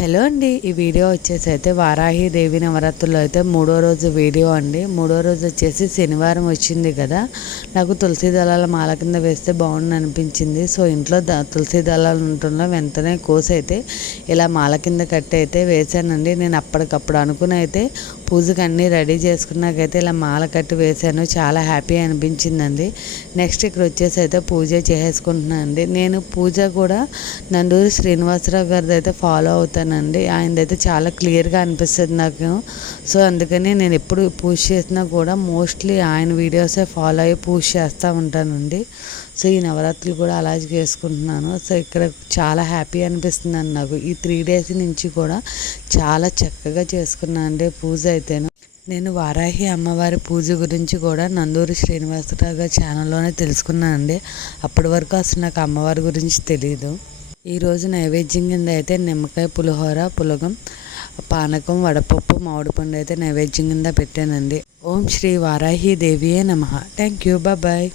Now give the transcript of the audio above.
Hello అండి, ఈ video వచ్చేసి అయితే వారాహి దేవి నవరాత్రుల్లో అయితే మూడో రోజు వీడియో అండి. మూడో రోజు వచ్చేసి శనివారం వచ్చింది కదా, నాకు తులసి దళాల మాల కింద వేస్తే బాగుండు అనిపించింది. సో ఇంట్లో తులసి దళాలు ఉంటుందో వెంటనే కోసి అయితే ఇలా మాల కింద కట్టి అయితే వేసానండి. నేను అప్పటికప్పుడు అనుకుని అయితే పూజకి అన్నీ రెడీ చేసుకున్నాకైతే ఇలా మాల కట్టి వేసాను. చాలా హ్యాపీ అనిపించిందండి. నెక్స్ట్ ఇక్కడ వచ్చేసి అయితే పూజ చేసేసుకుంటున్నాను అండి. నేను పూజ కూడా నందూరి శ్రీనివాసరావు గారిది అయితే ఫాలో అవుతానండి. ఆయనదైతే చాలా క్లియర్గా అనిపిస్తుంది నాకు. సో అందుకని నేను ఎప్పుడు పూజ చేసినా కూడా మోస్ట్లీ ఆయన వీడియోసే ఫాలో అయ్యి పూజ చేస్తూ ఉంటానండి. సో ఈ నవరాత్రులు కూడా అలా చేసుకుంటున్నాను. సో ఇక్కడ చాలా హ్యాపీ అనిపిస్తుందండి నాకు. ఈ 3 days నుంచి కూడా చాలా చక్కగా చేసుకున్నాను అండి పూజ అయితేను. నేను వారాహి అమ్మవారి పూజ గురించి కూడా నందూరి శ్రీనివాసరావు గారి ఛానల్లోనే తెలుసుకున్నానండి. అప్పటి వరకు అసలు నాకు అమ్మవారి గురించి తెలియదు. ఈరోజు నైవేద్యం కింద అయితే నిమ్మకాయ పులిహోర, పులగం, పానకం, వడపప్పు, మామిడిపండు అయితే నైవేద్యం కింద పెట్టానండి. ఓం శ్రీ వారాహి దేవియే నమః. Thank you. బాయ్.